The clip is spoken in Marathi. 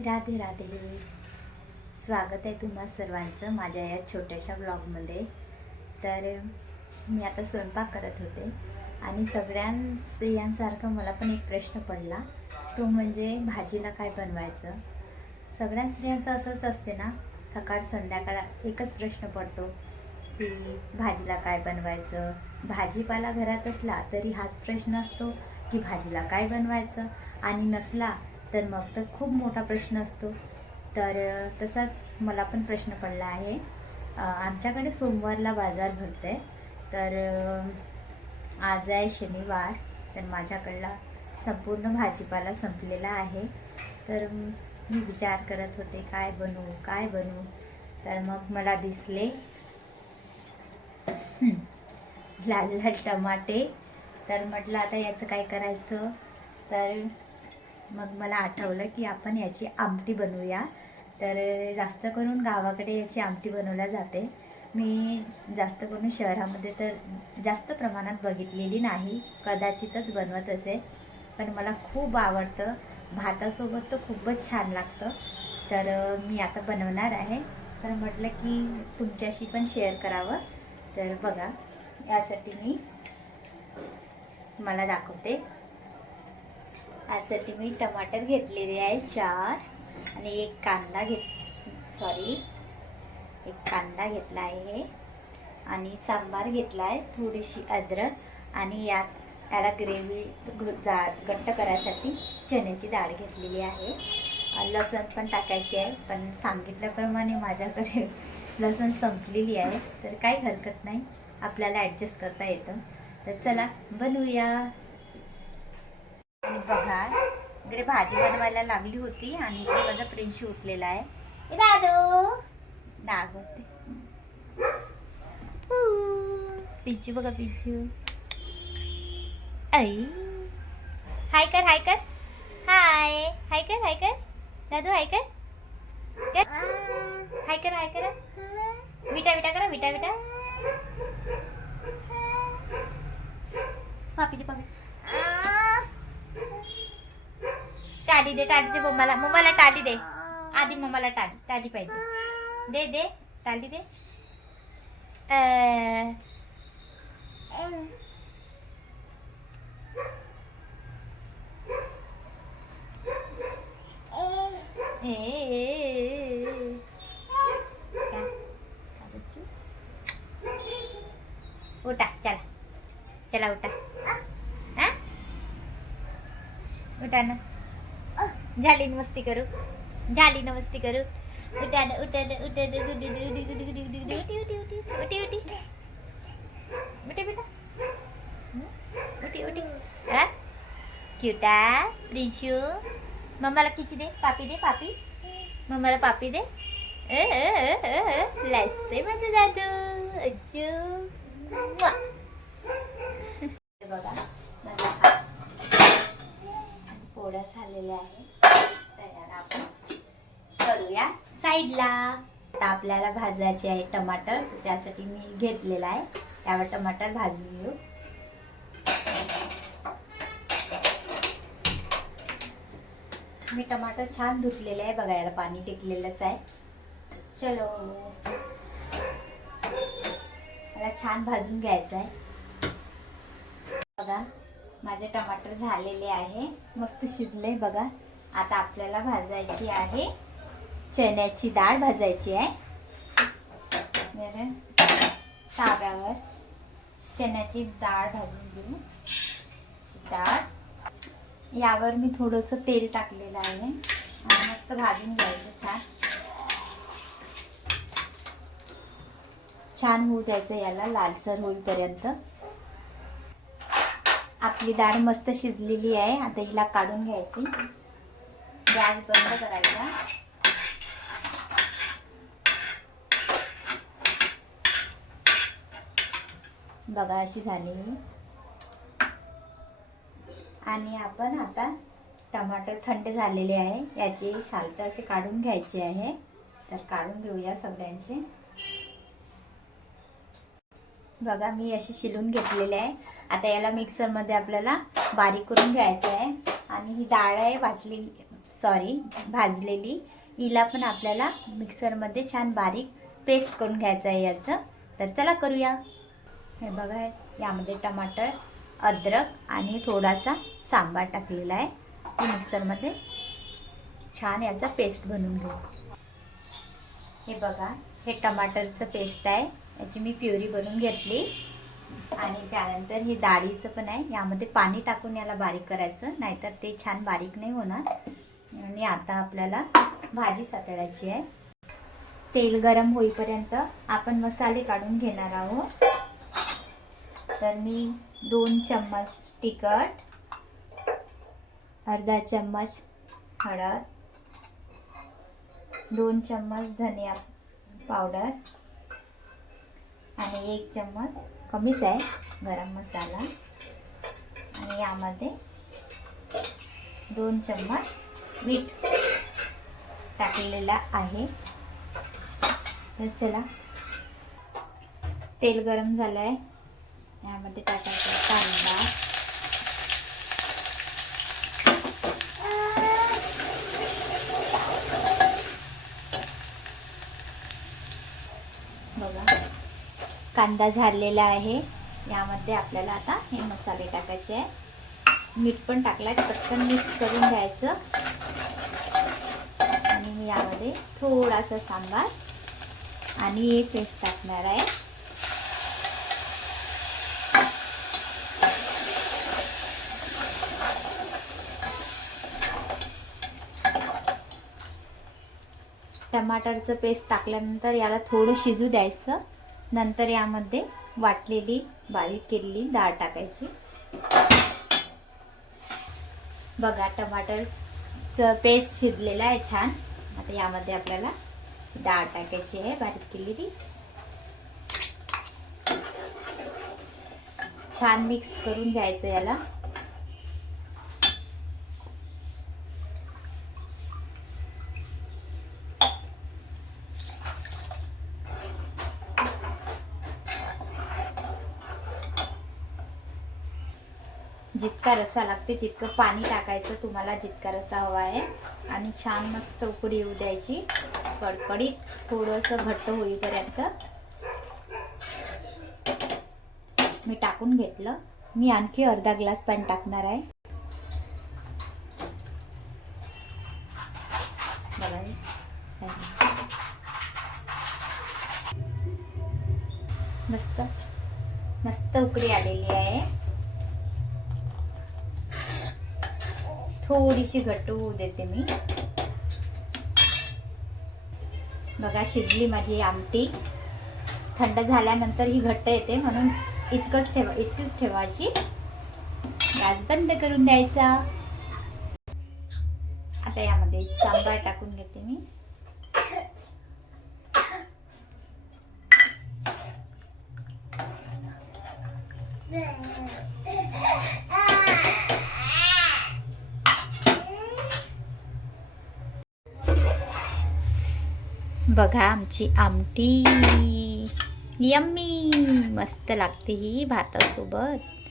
राधे राधे. स्वागत आहे तुम्हा सर्वांचं माझ्या या छोट्याशा ब्लॉगमध्ये. तर मी आता स्वयंपाक करत होते आणि सगळ्या स्त्रियांसारखं मला पण एक प्रश्न पडला, तो म्हणजे भाजीला काय बनवायचं. सगळ्या स्त्रियांचं असंच असते ना, सकाळ संध्याकाळ एकच प्रश्न पडतो की भाजीला काय बनवायचं. भाजीपाला घरात असला तरी हाच प्रश्न असतो की भाजीला काय बनवायचं, आणि नसला तर मग तर खूप मोठा प्रश्न असतो. तर तसाच मला पण प्रश्न पडला आहे. आमच्याकडे सोमवारला बाजार भरते. तर आज आहे शनिवार, तर माझ्याकडला संपूर्ण भाजीपाला संपलेला आहे. तर मी विचार करत होते काय बनवू. तर मग मला दिसले लाल लाल टमाटे. तर म्हटलं आता याचं काय करायचं. तर मग मला आठवलं की आपण याची आमटी बनवूया. तर जास्त करून गावाकडे याची आमटी बनवल्या जाते. मी जास्त करून शहरामध्ये तर जास्त प्रमाणात बघितलेली नाही, कदाचितच बनवत असेल, पण मला खूप आवडतं. भातासोबत तर खूपच छान लागतं. तर मी आता बनवणार आहे. तर म्हटलं की तुमच्याशी पण शेअर करावं. तर बघा, यासाठी मला दाखवते. यासाठी मी टमाटर घेतलेले आहे 4, आणि एक कांदा घेतला आहे, आणि सांबार घेतला आहे, थोडीशी अद्रक, आणि याला ग्रेव्ही घट्ट करायसाठी चण्याची डाळ घेतलेली आहे. लसण पण टाकायची आहे, पण सांगितल्याप्रमाणे माझ्याकडे लसण संपलेली आहे, तर काही हरकत नाही, आपल्याला ॲडजस्ट करता येतं. तर चला बनवूया. आणि बघा, इकडे भाजी बनवायला लागली होती आणि इकडे माझा प्रिन्शी उठलेला आहे. दादू डाग होते. पिच्चू बघा, पिच्चू. आई हाय कर, हाय कर, हाय हाय कर, हाय कर दादू, हाय कर, हाय कर, हाय कर. विटा विटा करा, विटा विटा. पापी दे, पापी. टाडी दे, टाडी दे मम्माला, मम्माला टाडी दे आधी, मम्माला टाडी, टाडी पाहिजे. दे दे टाडी दे. उठा, चला चला उठा. उठा ना, झाली मस्ती करू, झाली ना मस्ती करू. उठा ना, उठा ना, उठा ना, गुडी गुडी गुडी गुडी गुडी गुडी, उठी उठी उठी उठी उठी उठी बेटा, उठी उठी. क्यूटा प्रिंशू, मम्माला किची दे, पापी दे, पापी, मम्माला पापी दे. लाजते माझं दादू. अज्जू बघा, माझा हात पोळ्या झालेल्या आहे. तयार, आपण करूया साईडला. आता आपल्याला भाजायचे आहे टमाटर, त्यासाठी मी घेतलेला आहे. त्यावर टमाटर भाजून घेऊ. मी टमाटर छान धुतलेले आहे, बघा याला पाणी टेकलेलंच आहे. चलो, मला छान भाजून घ्यायचं आहे. बघा, माझे टमाटर झालेले आहे, मस्त शिजले. बघा, आता आपल्याला भाजायची आहे चण्याची डाळ, भाजायची आहे. ताव्यावर चण्याची डाळ भाजून घेऊ. डाळ यावर मी थोडंसं तेल टाकलेलं आहे आणि मस्त भाजून घ्यायचं. छान होऊ द्यायचं, याला लालसर होईपर्यंत. आपली डाळ मस्त शिजलेली आहे. आता हिला काढून घ्यायची, गॅस बंद करायचा. बघा, अशी झाली. आणि आपण आता टमाटर थंड झालेले आहे, याचे साल्ट असे काढून घ्यायचे आहे. तर काढून घेऊया सगळ्यांचे. बघा, मी अशी शिलून घेतलेले आहे. आता याला मिक्सरमध्ये आपल्याला बारीक करून घ्यायचं आहे. आणि ही डाळ आहे वाटलेली, सॉरी भाजलेली, हिला पण आपल्याला मिक्सरमध्ये छान बारीक पेस्ट करून घ्यायचं आहे याचं. तर चला करूया. हे बघा, यामध्ये टमाटर, अद्रक आणि थोडासा सांबार टाकलेला आहे. हे मिक्सरमध्ये छान याचा पेस्ट बनवून घेऊ. हे बघा, हे टमाटरचं पेस्ट आहे, याची मी प्युरी बनवून घेतली. आणि त्यानंतर हे डाळीचं पण आहे, यामध्ये पाणी टाकून याला बारीक करायचं, नाहीतर ते छान बारीक नाही होणार. आणि आता आपल्याला भाजी सातळायची आहे. तेल गरम होईपर्यंत आपण मसाले काढून घेणार आहोत. तर मी 2 चम्मच तिखट, अर्धा चम्मच हळद, 2 चम्मच धनिया पावडर आणि 1 चम्मच, कमीच आहे, गरम मसाला. आणि यामध्ये 2 चम्मच मीठ टाकलेला आहे. तर चला, तेल गरम झालं आहे, यामध्ये टाकायचा कांदा, बघा कांदा झालेला आहे. यामध्ये आपल्याला आता हे मसाले टाकायचे आहे. मीठ पण टाकलाय, पटकन मिक्स करून घ्यायचं. आणि मी यामध्ये थोडासा सांबार आणि हे पेस्ट टाकणार आहे. टमाटरचं पेस्ट टाकल्यानंतर याला थोडं शिजू द्यायचं. नंतर यामध्ये वाटलेली बारीक केलेली डाळ टाकायची. बघा, टमाटरचं पेस्ट शिजलेलं आहे छान. आता यामध्ये आपल्याला डाळ टाकायची आहे बारीक केलेली. छान मिक्स करून घ्यायचं याला. जितका रस्सा लागते तितकं पाणी टाकायचं, तुम्हाला जितका रस्सा हवा आहे. आणि छान मस्त उकळी येऊ द्यायची, कडकडीत, थोडंसं घट्ट होईपर्यंत. मी टाकून घेतलं. मी आणखी अर्धा ग्लास पाणी टाकणार आहे. मस्त मस्त उकळी आलेली आहे. थोडीशी घट्ट होऊ देते मी. बघा, शिजली माझी आमटी. थंड झाल्यानंतर ही घट्ट येते, म्हणून इतकीच ठेवायची. गॅस बंद करून द्यायचा. आता यामध्ये सांबार टाकून घेते मी. बघा, आमची आमटी यम्मी मस्त लागते ही भातासोबत.